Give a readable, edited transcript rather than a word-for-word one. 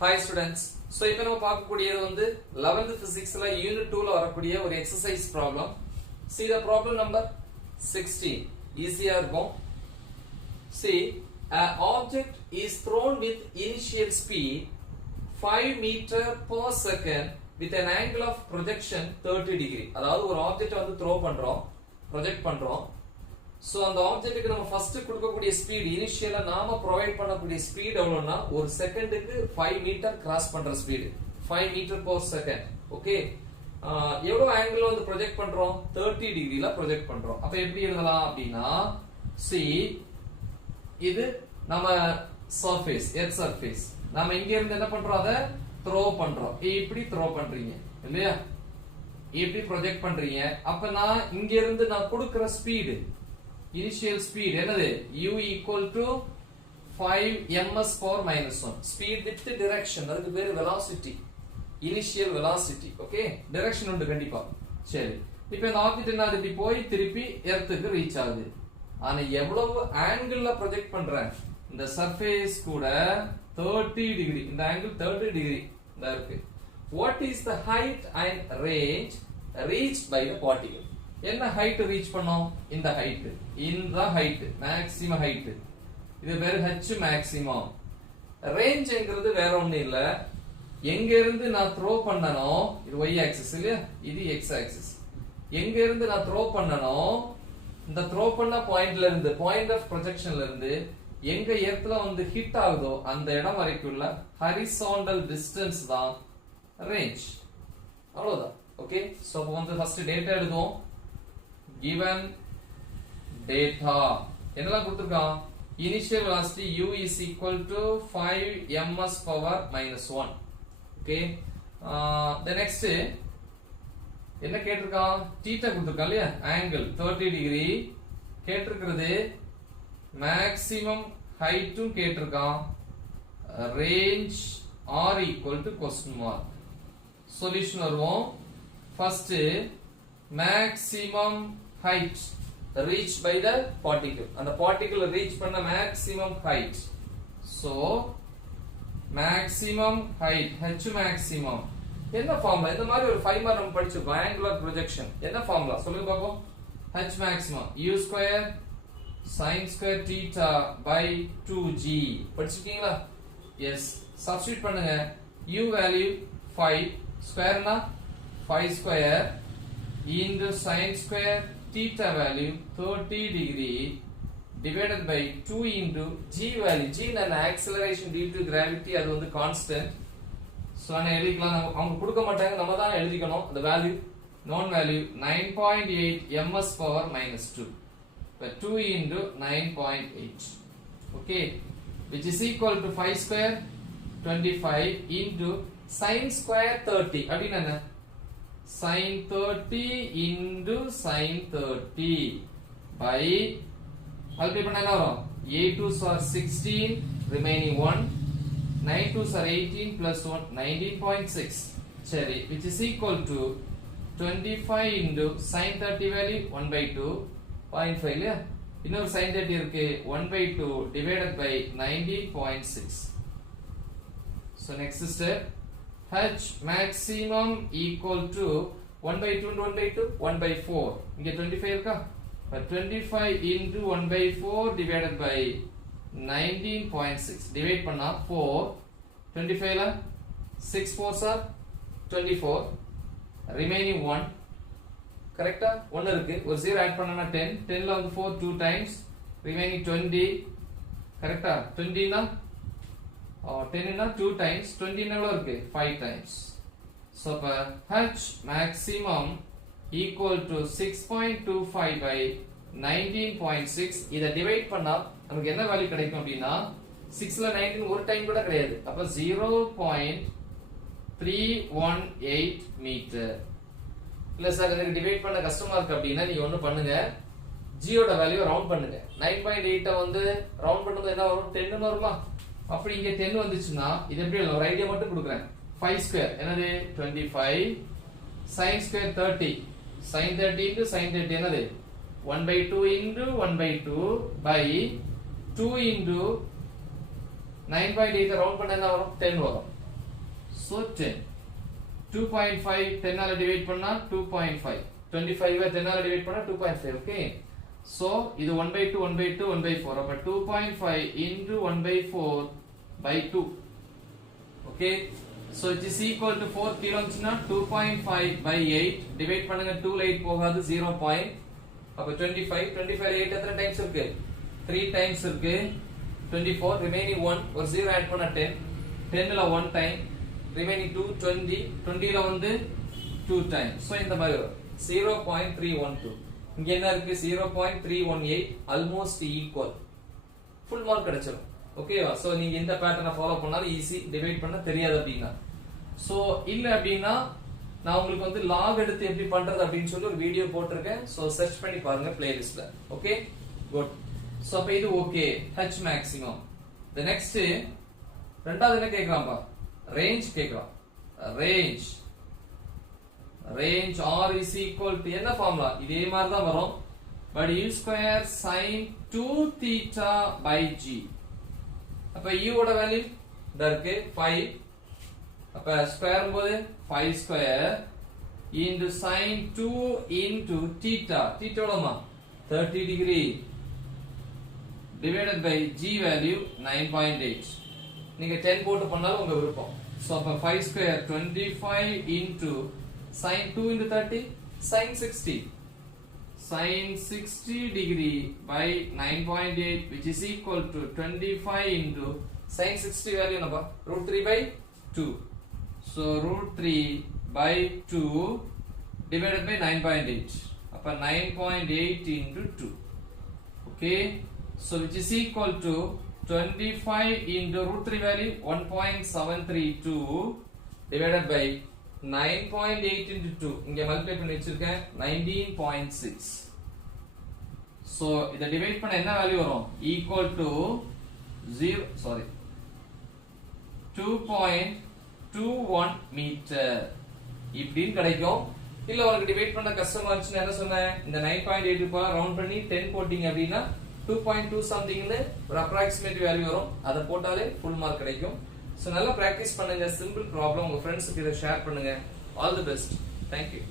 Hi students. So இப்போ நம்ம பார்க்கக்கூடியது வந்து 11th physicsல unit 2ல வரக்கூடிய ஒரு exercise problem. See the problem number 16. Easier இருக்கும். See, an object is thrown with initial speed 5 meter per second with an angle of projection 30 degree. அதாவது ஒரு object வந்து throw பண்றோம், project பண்றோம். சோ அந்த ஆப்ஜெக்ட்டுக்கு நம்ம ஃபர்ஸ்ட் கொடுக்கக்கூடிய ஸ்பீட் இனிஷியலா நாம ப்ரொவைட் பண்ணக்கூடிய ஸ்பீட் எவ்வளவுனா ஒரு செகண்டுக்கு 5 மீட்டர் கிராஸ் பண்ற speed 5 metre per second. Okay, எவ்வளவு ஆங்கிள் வந்து ப்ரொஜெக்ட் பண்றோம்? 30 டிகிரில ப்ரொஜெக்ட் பண்றோம். அப்ப எப்படி எழுதலாம் அப்படின்னா, see இது நம்ம சர்ஃபேஸ், எர்த் சர்ஃபேஸ். நாம இங்க இருந்து என்ன பண்றோம்? அத த்ரோ பண்றோம். இப்படி த்ரோ பண்றீங்க இல்லையா? இப்படி ப்ரொஜெக்ட் பண்றீங்க. அப்ப நான் இங்க இருந்து நான் கொடுக்கிற ஸ்பீடு initial speed என்னது? u equal to 5 ms power minus 1. speed with direction, அதுக்கு பேரு velocity, initial velocity. Okay, direction உண்டு கண்டிப்பா. சரி, இப்போ இந்த ஆப்ஜெக்ட் என்ன இப்படி போய் திருப்பி எர்த்துக்கு ரீச் ஆகுது. ஆனா எவ்வளவு ஆங்கிள்ல ப்ரொஜெக்ட் பண்றேன்? இந்த சர்ஃபேஸ் கூட 30 டிகிரி, இந்த ஆங்கிள் 30 டிகிரி தான் இருக்கு. what is the height and range reached by the particle? என்ன ஹைட் ரீச் பண்ணோம்? இந்த ஹைட், இந்த ஹைட் மேக்ஸிமம் ஹைட், இது பேரு h மேக்ஸிமம். ரேஞ்ச்ங்கிறது வேற ஒண்ணும் இல்ல, எங்க இருந்து நான் த்ரோ பண்ணனோ, இது y ஆக்சிஸ் இல்லையா, இது x ஆக்சிஸ். எங்க இருந்து நான் த்ரோ பண்ணனோ, இந்த த்ரோ பண்ண பாயிண்ட்ல இருந்து, பாயிண்ட் ஆஃப் ப்ரொஜெக்ஷன்ல இருந்து எங்க எர்த்ல வந்து ஹிட் ஆகுதோ அந்த இடம் வரைக்கும் உள்ள ஹரிசாண்டல் டிஸ்டன்ஸ் தான் ரேஞ்ச். அவ்வளவுதான். ஓகே, சோ அப்ப வந்து ஃபர்ஸ்ட் டேட்டா எழுதுவோம். given data என்னலாம் கொடுத்திருக்கான்? initial velocity u is equal to 5 ms power minus 1. okay, the next என்ன கேட்டிருக்கான்? theta கொடுத்திருக்கான் இல்லையா, angle 30 degree கேட்டிருக்கிறது. maximum height கேட்டிருக்கான். range r equal to question mark. solution வருவோம். first maximum height reached by the particle, and the particle reach பண்ண maximum height. so maximum height h maximum என்ன formula? இந்த மாதிரி ஒரு 5 mark நம்ம படிச்சிருக்கோம். angular projection என்ன ஃபார்முலா சொல்லுங்க பாப்போம். h maximum u square sin square theta by 2g படிச்சிருக்கீங்களா? எஸ், சப்ஸ்டிட்யூட் பண்ணுங்க. u value 5, ஸ்கொயர்னா 5 square into sin square theta value 30 degree divided by 2 into g value. g na acceleration due to gravity, அது வந்து constant. so நான் எழுதிக்கலாம். அவங்க கொடுக்க மாட்டாங்க, நம்ம தான் எழுதிக்கணும். the value known value 9.8 ms power minus 2 but 2 into 9.8. okay, which is equal to 5 square 25 into sin square 30 அப்படினா என்ன? sin 30 into sin 30 by multiply பண்ணா என்ன வரும்? 8 2s are 16 remaining 1, 9 2s are 18 plus 1 19.6. சரி, which is equal to 25 into sin 30 value 1 by 2 0.5 இல்லையா, இன்னொரு sin 30 இருக்கு 1 by 2 divided by 19.6. so next step, h maximum equal to 1 by 2 into 1 by 2 1 by 4. இங்க 25 இருக்கா? 25 into 1 by 4 divided by 19.6. divide பண்ணா 4, 25 ல 6 4s are 24, remaining 1. கரெக்ட்டா? 1 இருக்கு, ஒரு 0 ஆட் பண்ணனா 10, 10 ல வந்து 4 2 times, remaining 20. கரெக்ட்டா? 20 னா 10 னா 2 times, 20 னா எவ்வளவு இருக்கு? 5 times. so h maximum equal to 6.25 by 19.6. இத டிவைட் பண்ணா நமக்கு என்ன வேல்யூ கிடைக்கும் அப்படினா 6 ல 19 ஒரு டைம் கூட கிடையாது. அப்ப 0.318 மீட்டர். இல்ல சார் எனக்கு டிவைட் பண்ண கஷ்டமா இருக்கு அப்படினா நீங்க ஒன்னு பண்ணுங்க, g ஓட வேல்யூ ரவுண்ட் பண்ணுங்க. 9.8 வந்து ரவுண்ட் பண்ணும்போது என்ன வரும்? 10 ன்னு வருமா? அப்படி இங்க 10 வந்துச்சுன்னா இது எப்படி எழுதலாம்? ஒரு ஐடியா மட்டும் கொடுக்கிறேன். 5 ஸ்கொயர் என்னது? 25 sin square 30 sin 30 into sin 30 என்னது? 1 by 2 into 1 by 2 by 2 into 9.8 round பண்ணா என்ன வரும்? 10 வரும். So 10. 2.5 10 ஆல டிவைட் பண்ணா 2.5. 25 10 ஆல டிவைட் பண்ணா 2.5. Okay. So இது 1/2 1/2 1/4. அப்ப 2.5 into 1/4 by 2. Okay. So it is equal to 4 kilo வந்துச்சுனா 2.5 by 8 டிவைட் பண்ணுங்க 2 ல 8 போகாது 0. அப்ப 25 25 ல 8 எத்தனை டைம்ஸ் இருக்கு 3 டைம்ஸ் இருக்கு 24 remaining 1 ஒரு 0 ஆட் பண்ணா 10 10 ல 1 டைம் remaining 2 20 20 ல வந்து 2 டைம் சோ இந்த மாதிரி வரும் 0.312 இங்க என்ன இருக்கு 0.318 almost equal full mark கிடைச்சிரும் ஓகேவா சோ நீங்க இந்த பேட்டர்னை ஃபாலோ பண்ணாலும் ஈஸி டிவைட் பண்ண தெரியாது அப்படினா சோ இல்ல அப்படினா நான் உங்களுக்கு வந்து log எடுத்து எப்படி பண்றது அப்படினு சொல்லி ஒரு வீடியோ போட்டுருக்கேன் சோ சர்ச் பண்ணி பாருங்க பிளேலிஸ்ட்ல ஓகே குட் சோ அப்ப இது okay h maximum the next ரெண்டாவது என்ன கேக்குறான்பா range கேக்குறான் range r is equal to என்ன ஃபார்முலா இதே மாதிரி தான் வரும் but u square sin 2 theta by g அப்ப u ஓட வேல்யூ இத இருக்கு 5 அப்ப ஸ்கொயர் போது 5 square into sin 2 into theta theta ஓடமா 30 degree divided by g value 9.8 நீங்க 10 போட்டு பண்ணாலும் உங்க விருப்பம் சோ அப்ப 5 square 25 into sin 2 into 30 sin 60 sin 60 degree by 9.8 which is equal to 25 into sin 60 value number √3 by 2 so √3 by 2 divided by 9.8 அப்ப 9.8 into 2 okay so which is equal to 25 into √3 value 1.732 divided by 9.8 into 2 இங்க multiply பண்ணி வச்சிருக்கேன் 19.6 so இத divide பண்ண என்ன value வரும் equal to 2.21 metre இப்படின்னு கிடைக்கும் இல்ல உங்களுக்கு டிவைட் பண்ண கஷ்டமா இருந்துச்சுன்னா என்ன சொன்னேன் இந்த 9.8 க்கு ரவுண்ட் பண்ணி 10 போட்டீங்க அப்படினா 2.2 சம்திங்னு ஒரு அப்ராக்ஸிமேட் வேல்யூ வரும் அத போட்டாலே ஃபுல் மார்க் கிடைக்கும் சோ நல்லா பிராக்டீஸ் பண்ணுங்க சிம்பிள் ப்ராப்ளம் உங்க ஃப்ரெண்ட்ஸ்க்கு இத ஷேர் பண்ணுங்க all the best thank you